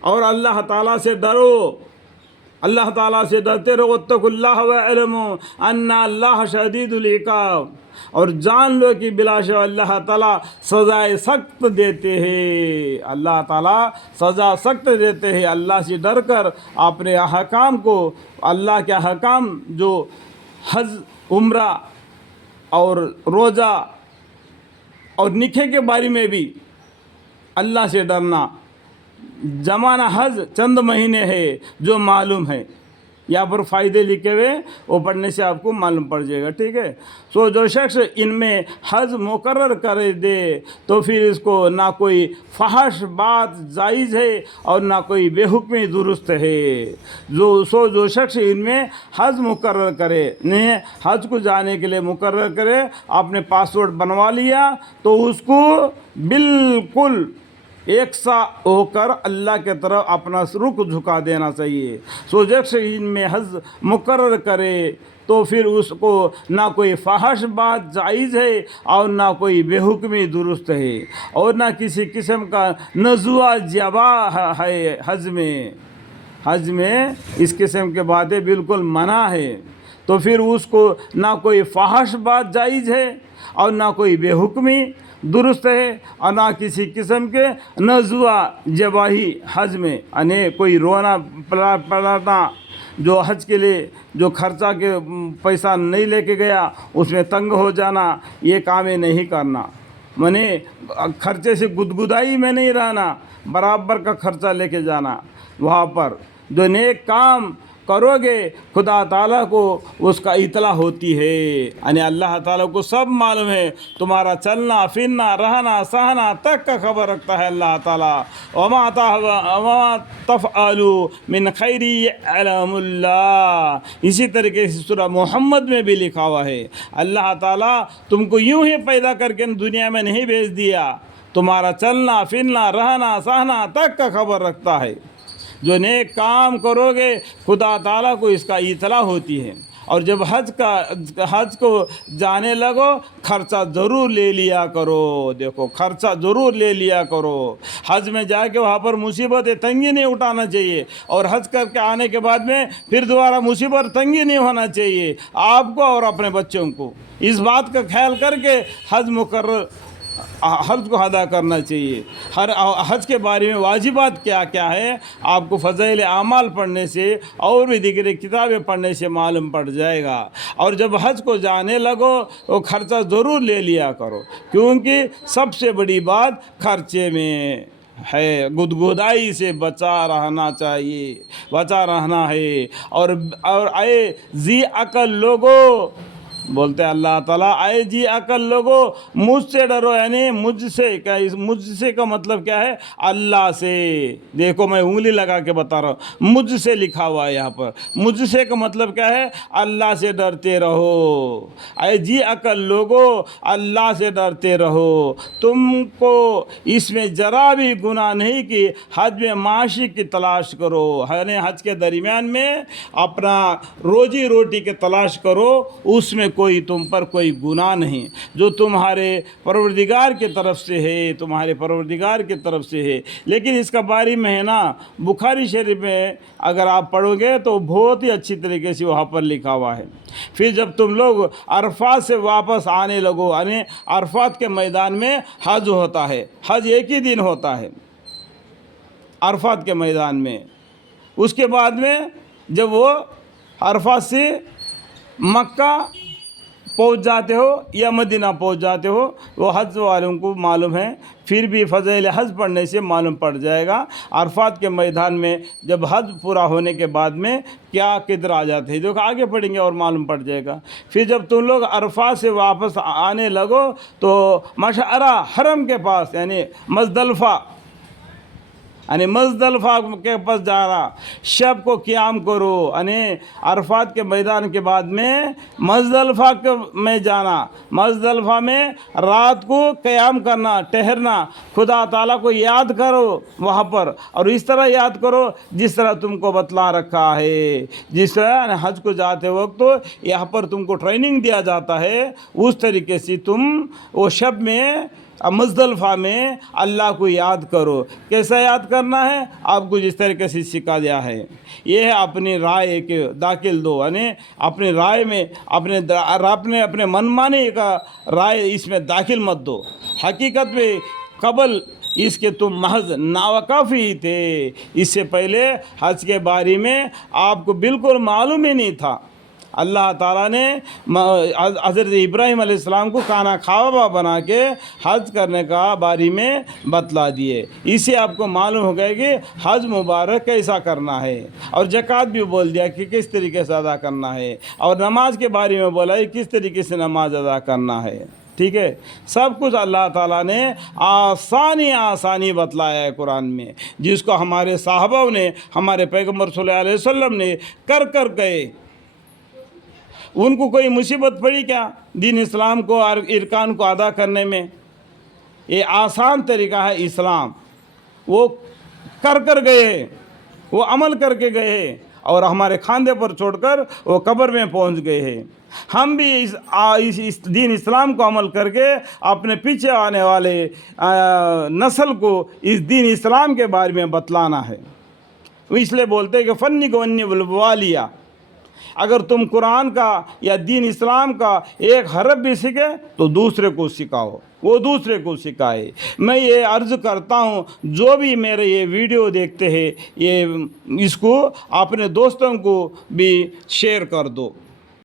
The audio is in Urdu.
اور اللہ تعالیٰ سے ڈرو، اللہ تعالیٰ سے ڈرتے رہو، واتقوا اللہ واعلموا ان اللہ شدید العقاب، اور جان لو کہ بلا شبہ اللہ تعالیٰ سزائے سخت دیتے ہیں، اللہ تعالیٰ سزا سخت دیتے ہیں۔ اللہ سے ڈر کر اپنے احکام کو، اللہ کے احکام جو حج، عمرہ اور روزہ اور نکاح کے بارے میں بھی اللہ سے ڈرنا۔ زمانہ حج چند مہینے ہے جو معلوم ہے، یہاں پر فائدے لکھے ہوئے، وہ پڑھنے سے آپ کو معلوم پڑ جائے گا، ٹھیک ہے۔ سو جو شخص ان میں حج مقرر کر دے تو پھر اس کو نہ کوئی فحش بات جائز ہے اور نہ کوئی بے حکمی درست ہے۔ جو شخص ان میں حج مقرر کرے، حج کو جانے کے لیے مقرر کرے، آپ نے پاسپورٹ بنوا لیا تو اس کو بالکل یکساں ہو کر اللہ کے طرف اپنا رخ جھکا دینا چاہیے۔ سو جب ان میں حج مقرر کرے تو پھر اس کو نہ کوئی فحش بات جائز ہے اور نہ کوئی بے حکمی درست ہے، اور نہ کسی قسم کا نزوہ جبا ہے۔ حج میں اس قسم کے باتیں بالکل منع ہے، تو پھر اس کو نہ کوئی فحش بات جائز ہے اور نہ کوئی بے حکمی درست ہے، اور نہ کسی قسم کے نزوہ جباہی حج میں، یعنی کوئی رونا پلاٹنا، جو حج کے لیے جو خرچہ کے پیسہ نہیں لے کے گیا اس میں تنگ ہو جانا، یہ کامیں نہیں کرنا، خرچے سے گدگدائی میں نہیں رہنا، برابر کا خرچہ لے کے جانا۔ وہاں پر جو نیک کام کرو گے خدا تعالیٰ کو اس کا اطلاع ہوتی ہے، یعنی اللہ تعالیٰ کو سب معلوم ہے، تمہارا چلنا پھرنا رہنا سہنا تک کا خبر رکھتا ہے اللہ تعالیٰ۔ وما تفعلوا من خیر یعلم اللہ، اسی طریقے سے سورہ محمد میں بھی لکھا ہوا ہے، اللہ تعالیٰ تم کو یوں ہی پیدا کر کے دنیا میں نہیں بھیج دیا، تمہارا چلنا پھرنا رہنا سہنا تک کا خبر رکھتا ہے۔ جو نیک کام کرو گے خدا تعالیٰ کو اس کا اطلاع ہوتی ہے۔ اور جب حج کو جانے لگو خرچہ ضرور لے لیا کرو، دیکھو خرچہ ضرور لے لیا کرو۔ حج میں جا کے وہاں پر مصیبت تنگی نہیں اٹھانا چاہیے، اور حج کر کے آنے کے بعد میں پھر دوبارہ مصیبت تنگی نہیں ہونا چاہیے آپ کو اور اپنے بچوں کو۔ اس بات کا خیال کر کے حج کو ادا کرنا چاہیے۔ حج کے بارے میں واجبات کیا کیا ہے آپ کو فضائل اعمال پڑھنے سے اور بھی دیگر کتابیں پڑھنے سے معلوم پڑ جائے گا۔ اور جب حج کو جانے لگو تو خرچہ ضرور لے لیا کرو، کیونکہ سب سے بڑی بات خرچے میں ہے، گدگدائی سے بچا رہنا چاہیے، بچا رہنا ہے۔ اور اے ذی عقل لوگو، بولتے اللہ تعالیٰ اے جی عقل لوگو مجھ سے ڈرو، یعنی مجھ سے کا مطلب کیا ہے؟ اللہ سے۔ دیکھو میں انگلی لگا کے بتا رہا ہوں، مجھ سے لکھا ہوا ہے یہاں پر، مجھ سے کا مطلب کیا ہے؟ اللہ سے ڈرتے رہو۔ اے جی عقل لوگو اللہ سے ڈرتے رہو، تم کو اس میں ذرا بھی گناہ نہیں کہ حج میں معاشی کی تلاش کرو، یعنی حج کے درمیان میں اپنا روزی روٹی کی تلاش کرو، اس میں تم پر کوئی گناہ نہیں، جو تمہارے پروردگار کی طرف سے ہے، تمہارے پروردگار کی طرف سے ہے۔ لیکن اس کا بارے میں ہے نا، بخاری شریف میں اگر آپ پڑھو گے تو بہت ہی اچھی طریقے سے وہاں پر لکھا ہوا ہے۔ پھر جب تم لوگ عرفات سے واپس آنے لگو، یعنی عرفات کے میدان میں حج ہوتا ہے، حج ایک ہی دن ہوتا ہے عرفات کے میدان میں۔ اس کے بعد میں جب وہ عرفات سے مکہ پہنچ جاتے ہو یا مدینہ پہنچ جاتے ہو، وہ حج والوں کو معلوم ہے، پھر بھی فضائل حج پڑھنے سے معلوم پڑ جائے گا۔ عرفات کے میدان میں جب حج پورا ہونے کے بعد میں کیا قدر آ جاتے ہیں، جو کہ آگے پڑھیں گے اور معلوم پڑ جائے گا۔ پھر جب تم لوگ عرفات سے واپس آنے لگو تو مشعرہ حرم کے پاس، یعنی مزدلفہ کے پاس جا رہا، شب کو قیام کرو، یعنی عرفات کے میدان کے بعد میں مزدلفہ میں جانا، مزدلفہ میں رات کو قیام کرنا، ٹہرنا، خدا تعالیٰ کو یاد کرو وہاں پر، اور اس طرح یاد کرو جس طرح تم کو بتلا رکھا ہے، جس طرح حج کو جاتے وقت یہاں پر تم کو ٹریننگ دیا جاتا ہے، اس طریقے سے تم وہ شب میں اب مزدلفہ میں اللہ کو یاد کرو. کیسا یاد کرنا ہے؟ آپ کو جس طریقے سے سکھا دیا ہے. یہ ہے اپنی رائے کے داخل دو، یعنی اپنی رائے میں اپنے منمانی کا رائے اس میں داخل مت دو. حقیقت میں قبل اس کے تم محض ناوقاف ہی تھے. اس سے پہلے حج کے بارے میں آپ کو بالکل معلوم ہی نہیں تھا. اللہ تعالیٰ نے حضرت ابراہیم علیہ السلام کو کھانا خوابہ بنا کے حج کرنے کا بارے میں بتلا دیے. اس سے آپ کو معلوم ہو گیا کہ حج مبارک کیسا کرنا ہے. اور زکوٰۃ بھی بول دیا کہ کس طریقے سے ادا کرنا ہے. اور نماز کے بارے میں بولا ہے کس طریقے سے نماز ادا کرنا ہے. ٹھیک ہے، سب کچھ اللہ تعالیٰ نے آسانی بتلایا ہے قرآن میں، جس کو ہمارے صحابہ نے، ہمارے پیغمبر صلی اللہ علیہ وسلم نے کر گئے. ان کو کوئی مصیبت پڑی کیا دین اسلام کو اور ارکان کو ادا کرنے میں؟ یہ آسان طریقہ ہے اسلام. وہ کر گئے، وہ عمل کر کے گئے اور ہمارے کھاندے پر چھوڑ کر وہ قبر میں پہنچ گئے ہیں. ہم بھی اس دین اسلام کو عمل کر کے اپنے پیچھے آنے والے نسل کو اس دین اسلام کے بارے میں بتلانا ہے. اس لیے بولتے ہیں کہ فنی کو انی والیا. اگر تم قرآن کا یا دین اسلام کا ایک حرف بھی سیکھے تو دوسرے کو سکھاؤ، وہ دوسرے کو سکھائے. میں یہ عرض کرتا ہوں جو بھی میرے یہ ویڈیو دیکھتے ہیں، اس کو اپنے دوستوں کو بھی شیئر کر دو.